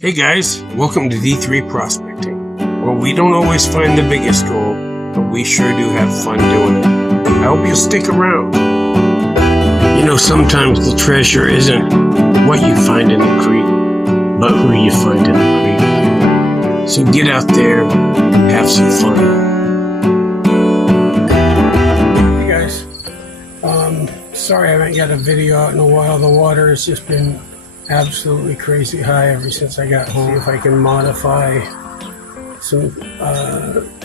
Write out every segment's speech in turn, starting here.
Hey guys, welcome to D3 Prospecting, where we don't always find the biggest gold, but we sure do have fun doing it. I hope you'll stick around. You know, sometimes the treasure isn't what you find in the creek, but who you find in the creek. So get out there and have some fun. Hey guys, sorry I haven't got a video out in a while. The water has just been absolutely crazy high ever since I got home. See if I can modify some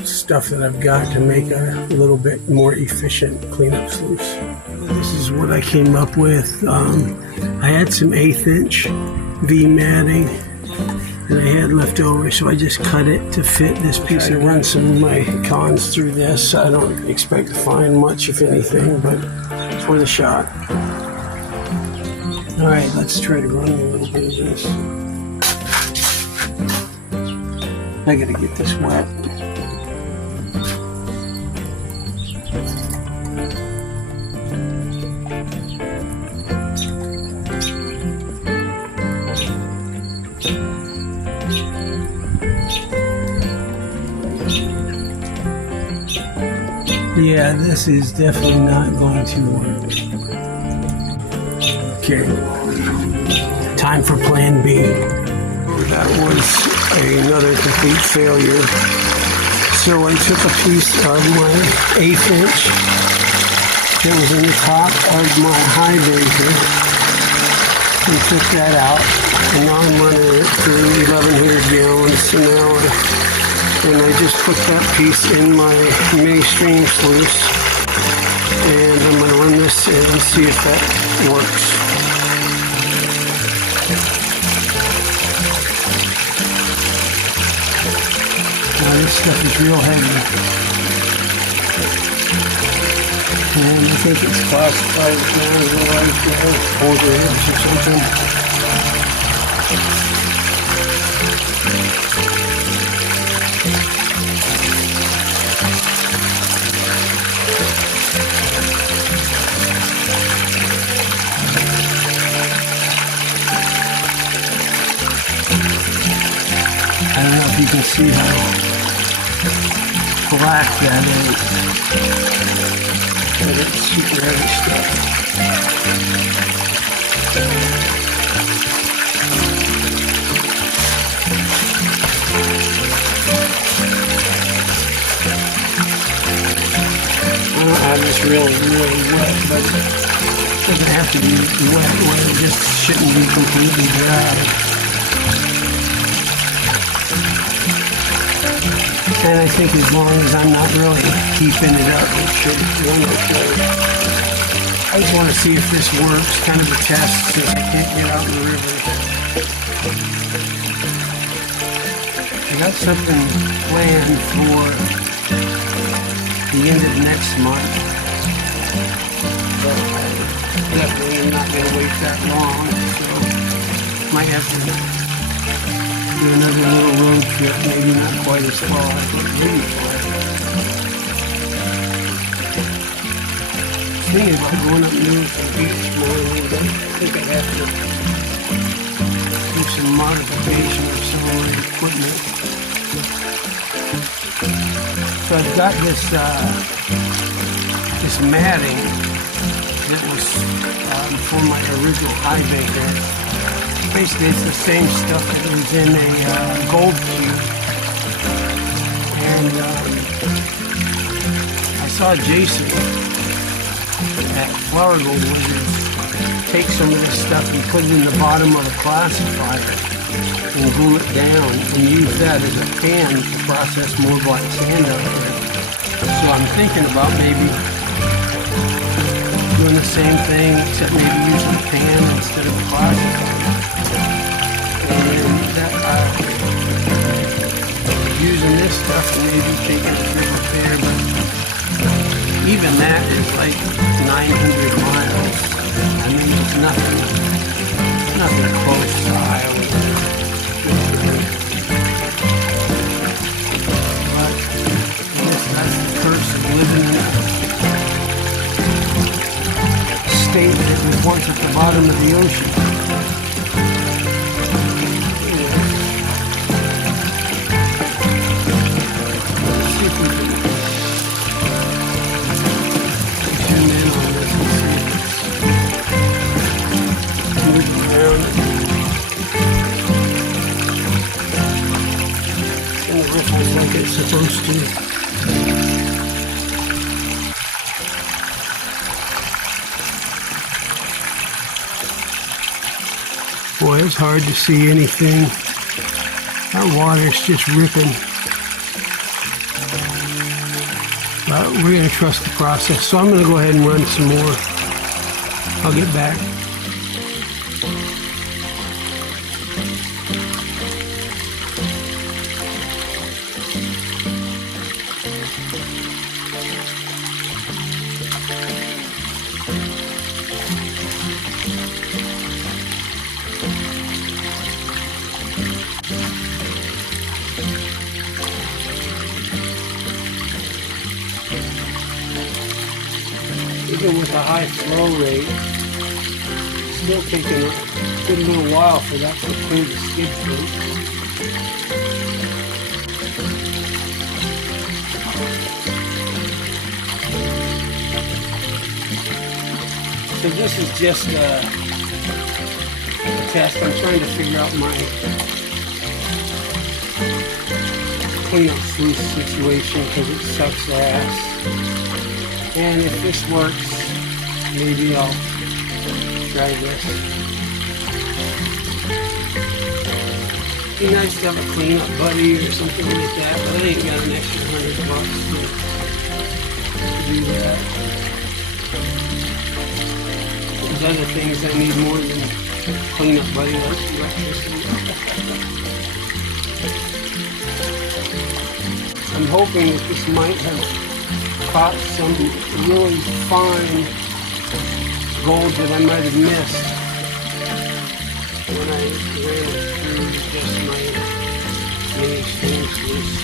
stuff that I've got to make a little bit more efficient cleanup sluice. This is what I came up with. I had some 1/8 inch V matting that I had left over, so I just cut it to fit this piece. I run some of my cons through this. I don't expect to find much, if anything, but it's worth a shot. Alright, let's try to run a little bit of this. I gotta get this wet. Yeah, this is definitely not going to work. Okay, time for plan B. That was another complete failure. So I took a piece of my 1/8 inch that was in the top of my high breaker and took that out. And now I'm running it through 1100 gallons an hour. And I just put that piece in my mainstream sluice. And I'm going to run this in and see if that works. Now this stuff is real heavy. And I think it's classified now as like 1/4 inch or something. I don't know if you can see how black that is. But it's super heavy stuff. I don't have this really wet, but it doesn't have to be wet when it just shouldn't be completely dry. And I think as long as I'm not really keeping it up, it should run okay. I just want to see if this works, kind of a test, since I can't get out in the river. I got something planned for the end of next month. But I definitely am not going to wait that long, so might have to do another little road trip, maybe not quite as far, but maybe far. Thinking about going up north to the beach more a little bit. I think I have to do some modification of some of my equipment. So I've got this matting that was for my original high baker. Basically, it's the same stuff that was in a gold cube. And I saw Jason at Flower Gold Wizards take some of this stuff and put it in the bottom of a classifier and glue it down and use that as a pan to process more black sand out there. So I'm thinking about maybe doing the same thing, except maybe using a pan instead of a classifier. And that, using this stuff and maybe taking it to repair, but even that is like 900 miles. I mean, it's nothing close to Iowa. once at the bottom of the ocean. Let's see if we can zoom in on this and see if it's moving around. And the ripples like it's supposed to. Boy, it's hard to see anything. That water's just ripping. But we're going to trust the process. So I'm going to go ahead and run some more. I'll get back. Even with a high flow rate, it's still taking a good little while for that to clear the skid through. So this is just a test. I'm trying to figure out my cleanup sluice situation because it sucks ass. And if this works, maybe I'll try this. Be nice to have a cleanup buddy or something like that, but I ain't got an extra $100 to do that. There's other things I need more than a cleanup buddy, like electricity. I'm hoping that this might have caught some really fine gold that I might have missed when I ran it through just my mini steam sluice.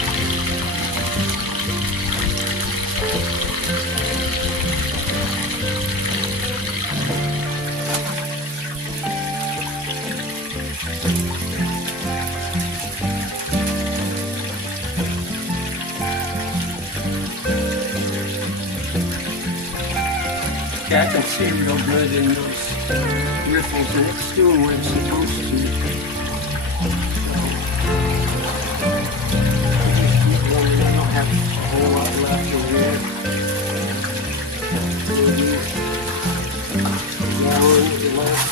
Yeah, I can see real good in those riffles, and it's doing what it's supposed to. I don't have a whole lot left over there. Gallon left.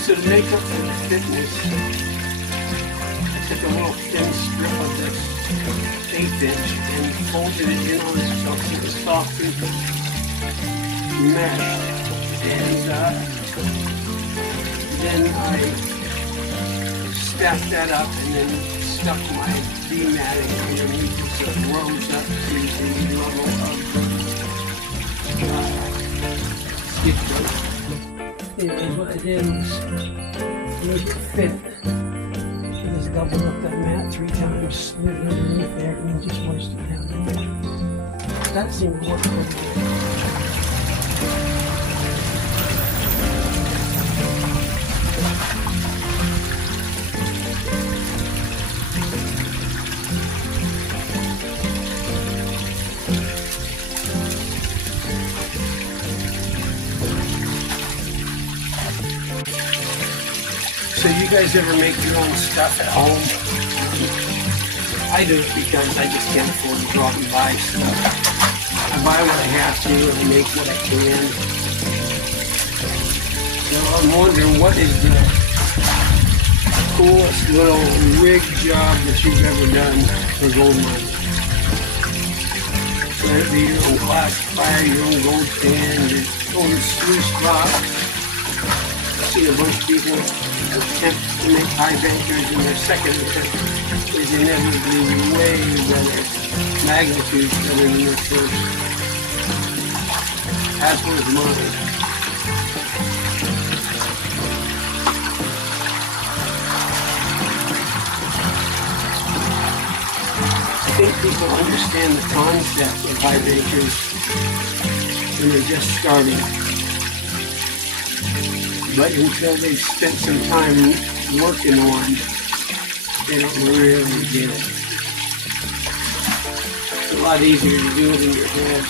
So to make up for the thickness, I took a little thin strip of this 1/8 inch and folded it in on itself so it was soft and meshed. And then I stacked that up and then stuck my dematting underneath it so it rose up to the level of skid plate. Anyways, what I did was make it fit. I just doubled up that mat 3 times, slid it underneath there, and then just hoisted it down. That seemed to work pretty good. So you guys ever make your own stuff at home? I do it because I just can't afford to go out and buy stuff. I buy what I have to and I make what I can. So I'm wondering what is the coolest little rig job that you've ever done for gold mining? Whether it be your own classifier, your own gold pan, your own sluice box. I've seen a bunch of people attempt to make high bankers, and their second attempt is inevitably way better. magnitude better than this first. As was mine. I think people understand the concept of high bankers when they're just starting. But until they've spent some time working on, they don't really get it. It's a lot easier to do it in your head.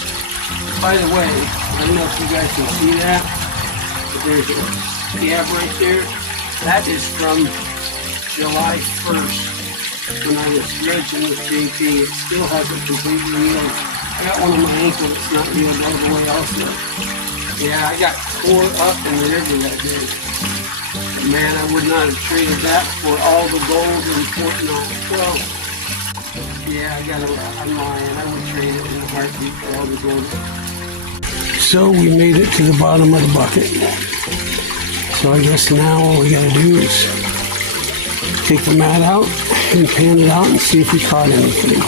By the way, I don't know if you guys can see that, but there's a scab right there. That is from July 1st when I was dredging with JP. It still hasn't completely healed. I got one on my ankle that's not healed all the way also. Yeah, I got tore up in the river that day. But man, I would not have traded that for all the gold and whatnot. Well, yeah, I'm lying. I would trade it in a heartbeat for all the gold. So we made it to the bottom of the bucket. So I guess now all we gotta do is take the mat out and pan it out and see if we caught anything.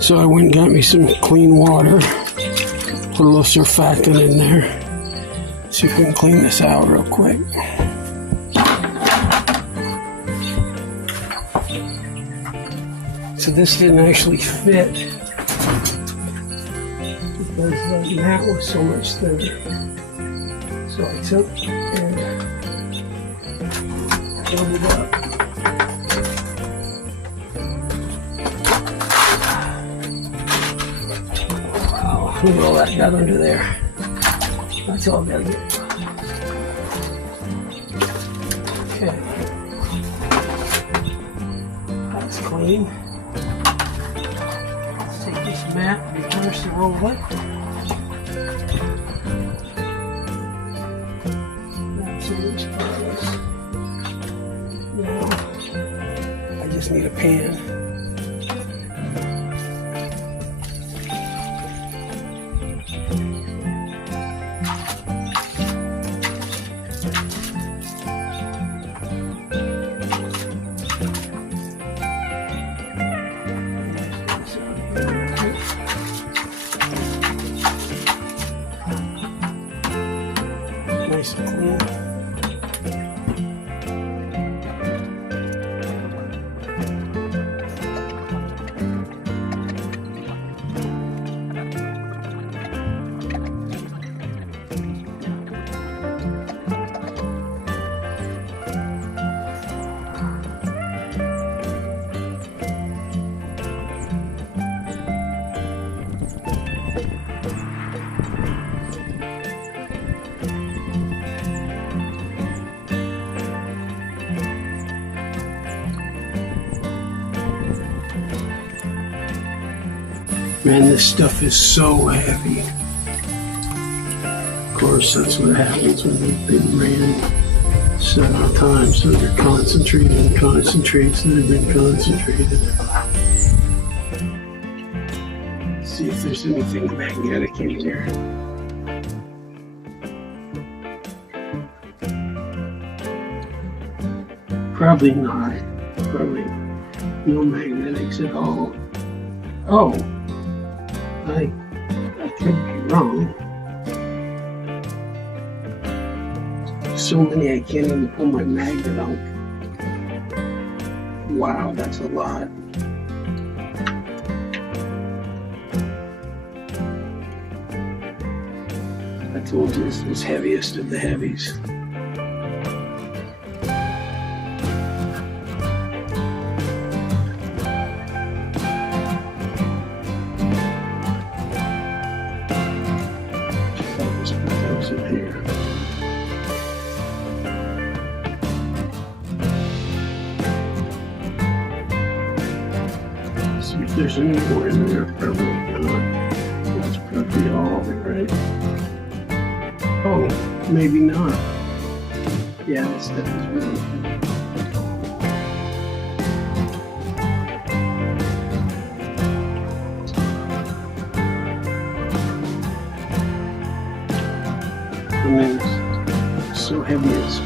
So I went and got me some clean water, put a little surfactant in there. See if we can clean this out real quick. So this didn't actually fit because the mat was so much thinner. So I took and filled it up. Wow, look at all that got under there. That's all got it. Okay. That's clean. Let's take this mat and finish the roll up. Now, I just need a pan. Nice and clean. Man, this stuff is so heavy. Of course, that's what happens when they've been ran several times. So they're concentrated and concentrates that have been concentrated. See if there's anything magnetic in here. Probably not. Probably no magnetics at all. Oh! I could be wrong. So many I can't even pull my magnet out. Wow, that's a lot. I told you this was heaviest of the heavies. Here. See if there's any more in there. Probably not. That's probably all of it, right? Oh, maybe not. Yeah, this stuff is really good. I mean, it's so heavy it's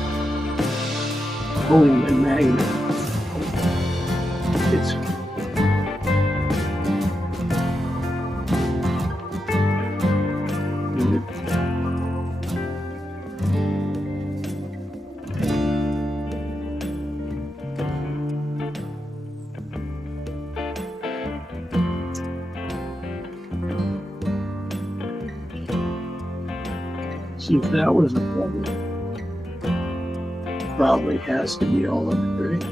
pulling my magnet. It's see if that was a problem. Probably has to be all of it, right?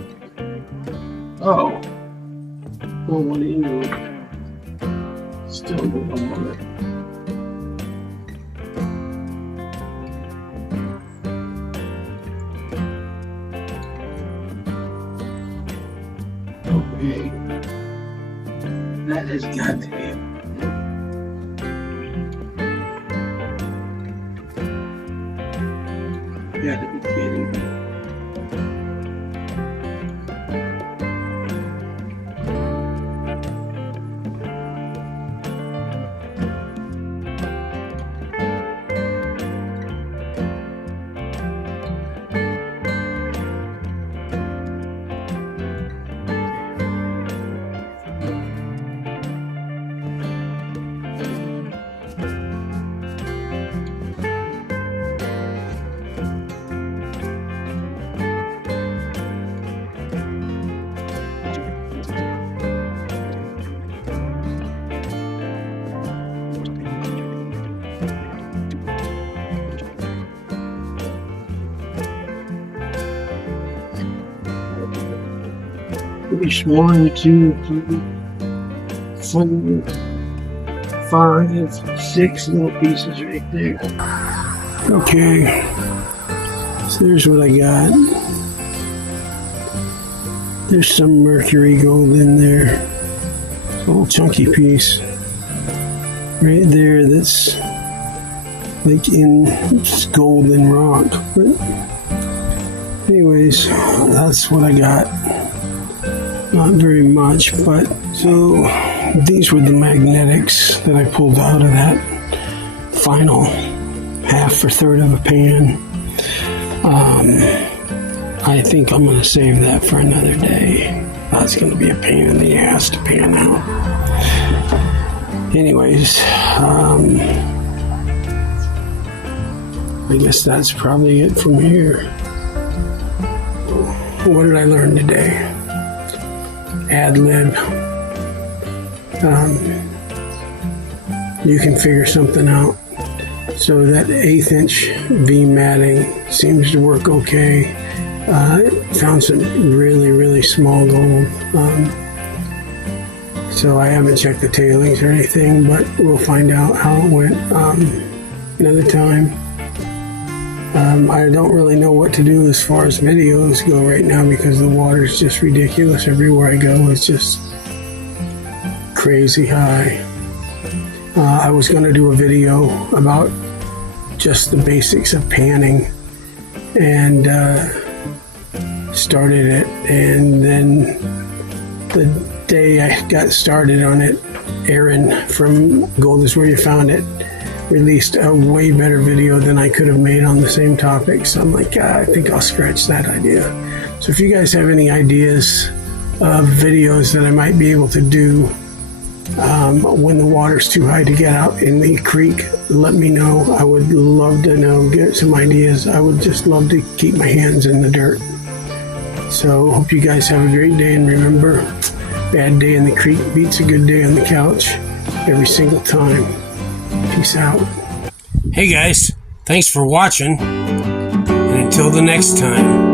Oh, well, what do you know? Still don't all of it. Okay, that has got to be it. You gotta be kidding me. There's 1, 2, 3, 4, 5, 6 little pieces right there. Okay, so there's what I got. There's some mercury gold in there. It's a little chunky piece right there that's like in golden rock. But anyways, that's what I got. Not very much, but so these were the magnetics that I pulled out of that final half or third of a pan. I think I'm going to save that for another day. That's going to be a pain in the ass to pan out. Anyways, I guess that's probably it from here. What did I learn today? Ad lib. You can figure something out. So that 1/8 inch V matting seems to work okay. Found some really small gold. So I haven't checked the tailings or anything, but we'll find out how it went another time. I don't really know what to do as far as videos go right now because the water's just ridiculous. Everywhere I go, it's just crazy high. I was going to do a video about just the basics of panning and started it, and then the day I got started on it, Aaron from Gold Is Where You Found It released a way better video than I could have made on the same topic. So I'm like, I think I'll scratch that idea. So if you guys have any ideas of videos that I might be able to do when the water's too high to get out in the creek, let me know. I would love to know, get some ideas. I would just love to keep my hands in the dirt. So hope you guys have a great day, and remember, bad day in the creek beats a good day on the couch every single time. Peace out. Hey guys, thanks for watching, and until the next time.